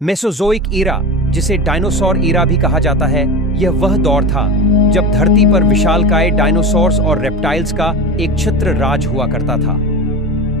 Mesozoic Ira, जिसे dinosaur Ira भी कहा जाता है, यह वह दौर था जब धरती पर विशालकाय डायनासोर्स और रेप्टाइल्स का एक छत्र राज हुआ करता था।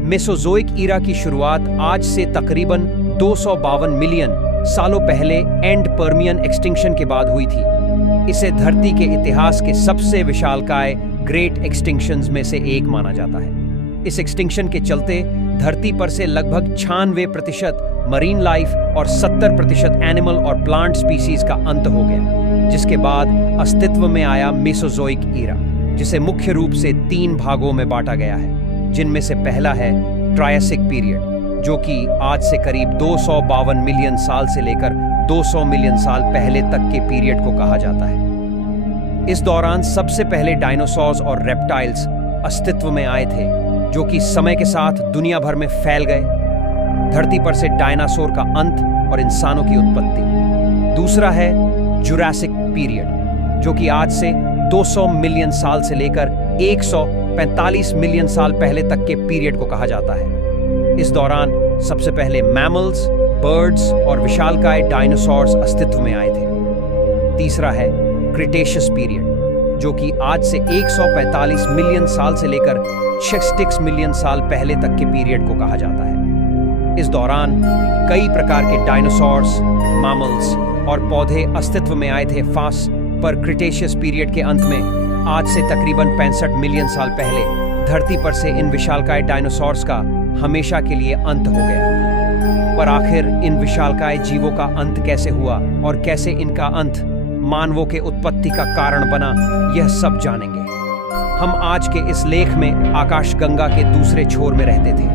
मेसोजोइक ईरा की शुरुआत आज से तकरीबन 252 मिलियन सालों पहले एंड पर्मियन एक्सटिंक्शन के बाद हुई थी। इसे धरती के इतिहास के सबसे विशालकाय ग्रेट एक्सटिंक्शंस में से एक माना जाता है। इस एक्सटिंक्शन के चलते धरती पर से लगभग 96% मरीन लाइफ और 70% एनिमल और प्लांट स्पीसीज का अंत हो गया, जिसके बाद अस्तित्व में आया मेसोजोइक ईरा, जिसे मुख्य रूप से 3 भागों में बांटा गया है, जिनमें से पहला है ट्रायसिक पीरियड, जो कि आज से करीब 252 मिलियन साल से लेकर 200 मिलियन साल पहले तक के पीरियड को कहा जाता है। इस दौरान सबसे पहले डायनासोर्स और रेप्टाइल्स अस्तित्व में आए थे, जो कि समय के साथ दुनिया भर में फैल गए। धरती पर से डायनासोर का अंत और इंसानों की उत्पत्ति। दूसरा है जुरासिक पीरियड, जो कि आज से 200 मिलियन साल से लेकर 145 मिलियन साल पहले तक के पीरियड को कहा जाता है। इस दौरान सबसे पहले मैमल्स, बर्ड्स और विशालकाय डायनासोर्स अस्तित्व में आए थे। तीसरा है क्रिटेशियस पीरियड, जो कि आज से 145 मिलियन साल से लेकर 66 मिलियन साल पहले तक के पीरियड को कहा जाता है। इस दौरान कई प्रकार के डायनासोर्स, मैमल्स और पौधे अस्तित्व में आए थे पर क्रिटेशियस पीरियड के अंत में आज से तकरीबन 65 मिलियन साल पहले धरती पर से इन विशालकाय डायनासोर्स का हमेशा के लिए अंत हो गया। पर आखिर इन विशालकाय जीवों का अंत कैसे हुआ और कैसे इनका अंत मानवों के उत्पत्ति का कारण बना, यह सब जानेंगे। हम आज के इस लेख में आकाशगंगा के दूसरे छोर में रहते थे।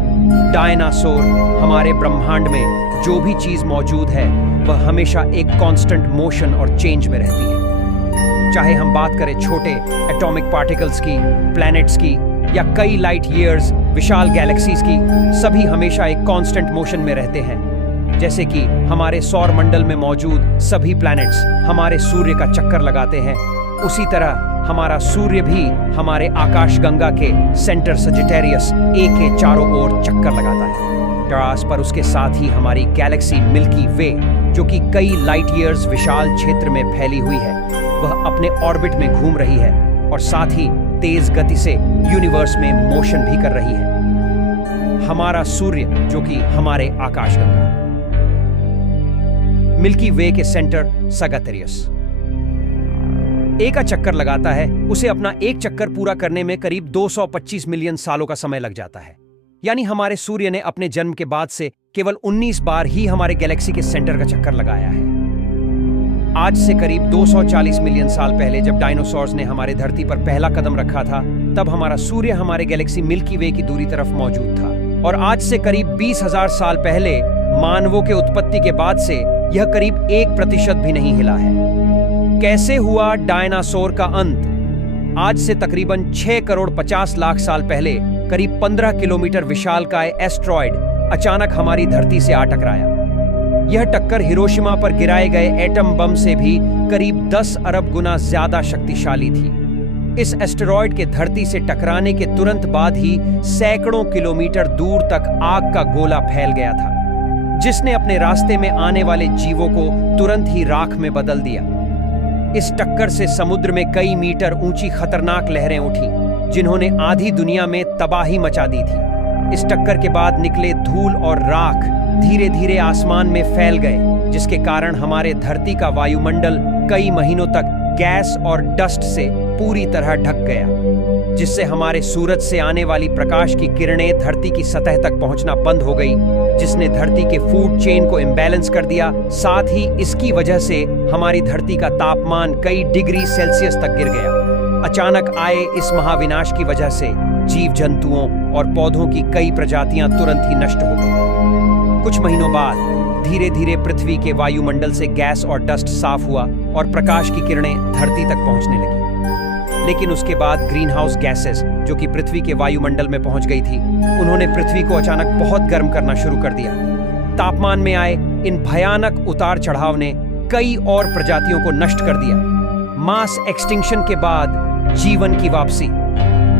डायनासोर, हमारे ब्रह्मांड में जो भी चीज मौजूद है वह हमेशा एक कांस्टेंट मोशन और चेंज में रहती है। चाहे हम बात करें छोटे एटॉमिक पार्टिकल्स की, प्लैनेट्स की या कई लाइट ईयर्स विशाल गैलेक्सीज की, सभी हमेशा एक कांस्टेंट मोशन में रहते हैं। जैसे कि हमारे सौर मंडल में मौजूद सभी प्लैनेट्स हमारे सूर्य का चक्कर लगाते हैं, उसी तरह हमारा सूर्य भी हमारे आकाशगंगा के सेंटर सजिटेरियस ए के चारों ओर चक्कर लगाता है। टास पर उसके साथ ही हमारी गैलेक्सी मिल्की वे, जो कि कई लाइट ईयर्स विशाल क्षेत्र में फैली हुई है, वह अपने ऑर्बिट में घूम रही है और साथ ही तेज गति से यूनिवर्स में मोशन भी कर रही है। हमारा सूर्य, जो कि हमारे आकाशगंगा मिल्की वे के सेंटर सजिटेरियस ए का चक्कर लगाता है, उसे अपना एक चक्कर पूरा करने में करीब 225 मिलियन सालों का समय लग जाता है। यानी हमारे सूर्य ने अपने जन्म के बाद से केवल 19 बार ही हमारे गैलेक्सी के सेंटर का चक्कर लगाया है। आज से करीब 240 मिलियन साल पहले जब डायनासोर्स ने हमारे धरती पर पहला कदम रखा था, तब हमारा सूर्य हमारे गैलेक्सी मिल्की वे की दूरी तरफ मौजूद था। और आज से करीब 20,000 साल पहले मानवों के उत्पत्ति के बाद से यह करीब 1% भी नहीं हिला है। कैसे हुआ डायनासोर का अंत? आज से तकरीबन 6 करोड़ 50 लाख साल पहले करीब 15 किलोमीटर विशालकाय एस्ट्रॉयड अचानक हमारी धरती से आ टकराया। यह टक्कर हिरोशिमा पर गिराए गए एटम बम से भी करीब 10 अरब गुना ज्यादा शक्तिशाली थी। इस एस्टेरॉयड के धरती से टकराने के तुरंत बाद ही सैकड़ों किलोमीटर दूर तक आग का गोला फैल गया था, जिसने अपने रास्ते में आने वाले जीवों को तुरंत ही राख में बदल दिया। इस टक्कर से समुद्र में कई मीटर ऊंची खतरनाक लहरें उठी, जिन्होंने आधी दुनिया में तबाही मचा दी थी। इस टक्कर के बाद निकले धूल और राख धीरे धीरे आसमान में फैल गए, जिसके कारण हमारे धरती का वायुमंडल कई महीनों तक गैस और डस्ट से पूरी तरह ढक गया, जिससे हमारे सूरज से आने वाली प्रकाश की किरणें धरती की सतह तक पहुंचना बंद हो गई, जिसने धरती के फूड चेन को इम्बैलेंस कर दिया। साथ ही इसकी वजह से हमारी धरती का तापमान कई डिग्री सेल्सियस तक गिर गया। अचानक आए इस महाविनाश की वजह से जीव जंतुओं और पौधों की कई प्रजातियां तुरंत ही नष्ट हो गई। कुछ महीनों बाद धीरे धीरे पृथ्वी के वायुमंडल से गैस और डस्ट साफ हुआ और प्रकाश की किरणें धरती तक पहुंचने लगी। लेकिन उसके बाद ग्रीन हाउस गैसेस, जो कि पृथ्वी के वायुमंडल में पहुंच गई थी, उन्होंने पृथ्वी को अचानक बहुत गर्म करना शुरू कर दिया। तापमान में आए इन भयानक उतार चढ़ाव ने कई और प्रजातियों को नष्ट कर दिया। मास एक्सटिंक्शन के बाद जीवन की वापसी।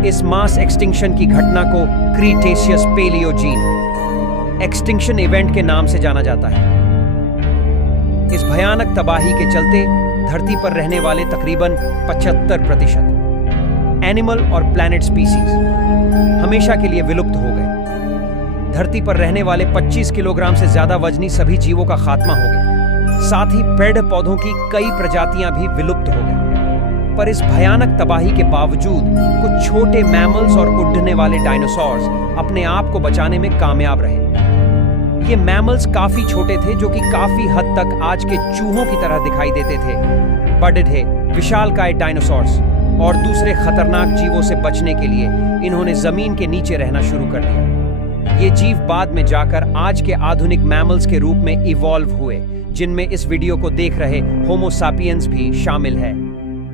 इस मास एक्सटिंक्शन की घटना को क्रीटेशियस पेलियोजीन एक्सटिंक्शन इवेंट के नाम से जाना जाता है। भयानक तबाही के चलते धरती पर रहने वाले तकरीबन 75% एनिमल और प्लैनेट स्पीसीज हमेशा के लिए विलुप्त हो गए। धरती पर रहने वाले 25 किलोग्राम से ज्यादा वजनी सभी जीवों का खात्मा हो गया। साथ ही पेड़ पौधों की कई प्रजातियां भी विलुप्त हो गई। पर इस भयानक तबाही के बावजूद कुछ छोटे मैमल्स और उड़ने वाले डायनासोर्स अपने आप को बचाने में कामयाब रहे। ये मैमल्स काफी छोटे थे, जो कि काफी हद तक आज के चूहों की तरह दिखाई देते थे। बड़े थे विशालकाय डायनासोर्स और दूसरे खतरनाक जीवों से बचने के लिए इन्होंने जमीन के नीचे रहना शुरू कर दिया। ये जीव बाद में जाकर आज के आधुनिक मैमल्स के रूप में इवॉल्व हुए, जिनमें इस वीडियो को देख रहे होमो सापियंस भी शामिल है।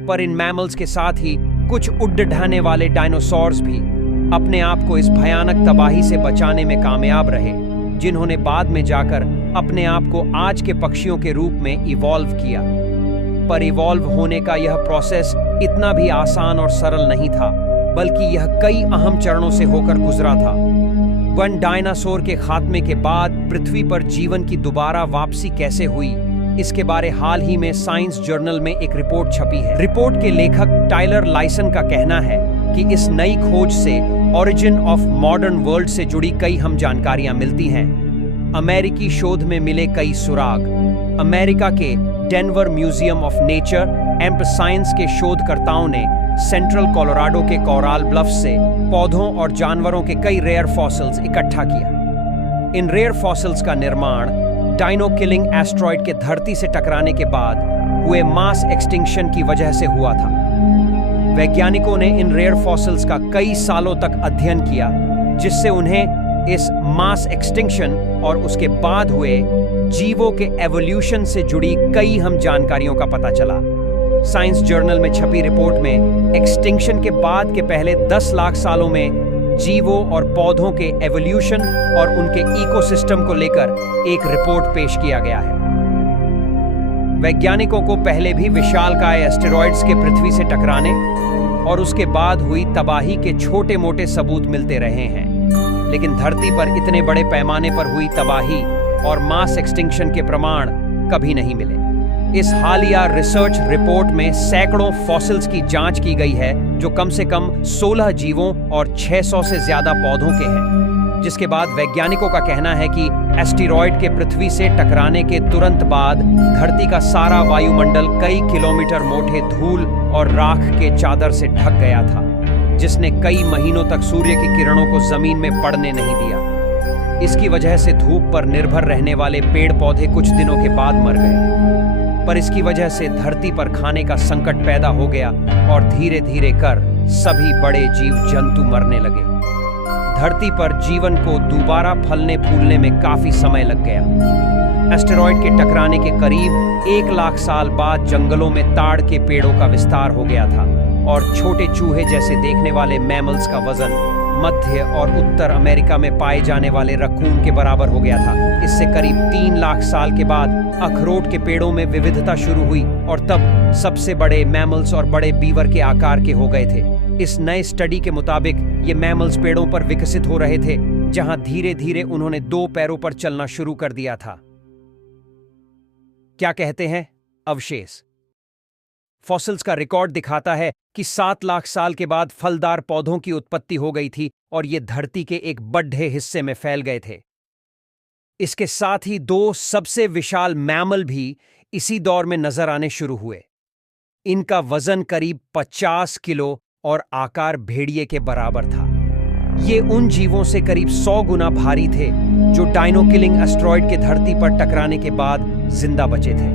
पर इन मैमल्स के साथ ही कुछ उड़ने वाले डायनासोर्स भी अपने आप को इस भयानक तबाही से बचाने में कामयाब रहे, जिन्होंने बाद में जाकर अपने आप को आज के पक्षियों के रूप में इवॉल्व किया। पर इवॉल्व होने का यह प्रोसेस इतना भी आसान और सरल नहीं था, बल्कि यह कई अहम चरणों से होकर गुजरा था। वन डायनासोर के खात्मे के बाद पृथ्वी पर जीवन की दोबारा वापसी कैसे हुई, इसके बारे हाल ही में साइंस जर्नल में एक रिपोर्ट छपी है। रिपोर्ट के लेखक टाइलर लाइसन का कहना है कि इस नई खोज से ओरिजिन ऑफ मॉडर्न वर्ल्ड से जुड़ी कई हम जानकारियां मिलती हैं। अमेरिकी शोध में मिले कई सुराग, अमेरिका के Denver museum of nature and science के शोधकर्ताओं ने सेंट्रल कोलोराडो के कोराल ब्लफ से पौधों और जानवरों के कई रेयर फॉसिल्स इकट्ठा किया। इन रेयर फॉसिल्स का निर्माण डायनो किलिंग एस्ट्रॉयड के धरती से टकराने के बाद हुए मास एक्सटिंक्शन की वजह से हुआ था। वैज्ञानिकों ने इन रेयर फॉसिल्स का कई सालों तक अध्ययन किया, जिससे उन्हें इस मास एक्सटिंक्शन और उसके बाद हुए जीवों के एवोल्यूशन से जुड़ी कई हम जानकारियों का पता चला। साइंस जर्नल में छपी रिपोर्ट में एक्सटिंक्शन के बाद के पहले 10 लाख सालों में जीवों और पौधों के एवोल्यूशन और उनके इकोसिस्टम को लेकर एक रिपोर्ट पेश किया गया है। वैज्ञानिकों को पहले भी विशालकाय एस्टेरॉयड्स के पृथ्वी से टकराने और उसके बाद हुई तबाही के छोटे मोटे सबूत मिलते रहे हैं, लेकिन धरती पर इतने बड़े पैमाने पर हुई तबाही और मास एक्सटिंक्शन के प्रमाण कभी नहीं मिले। इस हालिया रिसर्च रिपोर्ट में सैकड़ों फॉसिल्स की जांच की गई है, जो कम से कम 16 जीवों और 600 से ज्यादा पौधों के हैं, जिसके बाद वैज्ञानिकों का कहना है कि एस्टेरॉयड के पृथ्वी से टकराने के तुरंत बाद धरती का सारा वायुमंडल कई किलोमीटर मोटे धूल और राख के चादर से ढक गया था, जिसने कई महीनों तक सूर्य की किरणों को जमीन में पड़ने नहीं दिया। इसकी वजह से धूप पर निर्भर रहने वाले पेड़ पौधे कुछ दिनों के बाद मर गए, पर इसकी वजह से धरती पर खाने का संकट पैदा हो गया और धीरे धीरे कर सभी बड़े जीव जंतु मरने लगे। धरती पर जीवन को दोबारा फलने फूलने में काफी समय लग गया। एस्टेरॉयड के टकराने के करीब 1 लाख साल बाद जंगलों में ताड़ के पेड़ों का विस्तार हो गया था और छोटे चूहे जैसे देखने वाले मैमल्स का वजन मध्य और उत्तर अमेरिका में पाए जाने वाले रकून के बराबर हो गया था। इससे करीब 3 लाख साल के बाद अखरोट के पेड़ों में विविधता शुरू हुई और तब सबसे बड़े मैमल्स और बड़े बीवर के आकार के हो गए थे। इस नए स्टडी के मुताबिक ये मैमल्स पेड़ों पर विकसित हो रहे थे, जहां धीरे धीरे उन्होंने 2 पैरों पर चलना शुरू कर दिया था। क्या कहते हैं अवशेष? फॉसिल्स का रिकॉर्ड दिखाता है कि 7 लाख साल के बाद फलदार पौधों की उत्पत्ति हो गई थी और ये धरती के एक बड़े हिस्से में फैल गए थे। इसके साथ ही 2 सबसे विशाल मैमल भी इसी दौर में नजर आने शुरू हुए। इनका वजन करीब 50 किलो और आकार भेड़िए के बराबर था। ये उन जीवों से करीब 100 गुना भारी थे जो डायनो किलिंग एस्टेरॉयड के धरती पर टकराने के बाद जिंदा बचे थे।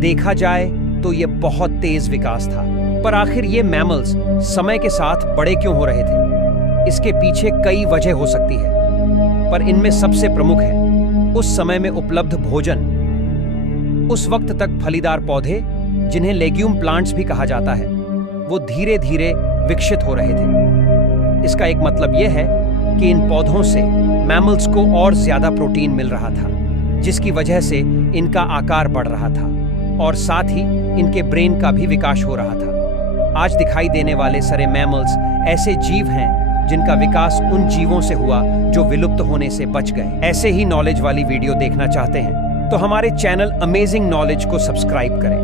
देखा जाए तो ये बहुत तेज विकास था, पर आखिर ये मैमल्स समय के साथ बड़े क्यों हो रहे थे? इसके पीछे कई वजह हो सकती है, पर इनमें सबसे प्रमुख है उस समय में उपलब्ध भोजन। उस वक्त तक फलीदार पौधे, जिन्हें लेग्यूम प्लांट्स भी कहा जाता है, वो धीरे धीरे विकसित हो रहे थे। इसका एक मतलब यह है कि इन पौधों से मैमल्स को और ज्यादा प्रोटीन मिल रहा था, जिसकी वजह से इनका आकार बढ़ रहा था और साथ ही इनके ब्रेन का भी विकास हो रहा था। आज दिखाई देने वाले सारे मैमल्स ऐसे जीव हैं जिनका विकास उन जीवों से हुआ जो विलुप्त होने से बच गए। ऐसे ही नॉलेज वाली वीडियो देखना चाहते हैं तो हमारे चैनल अमेजिंग नॉलेज को सब्सक्राइब करें।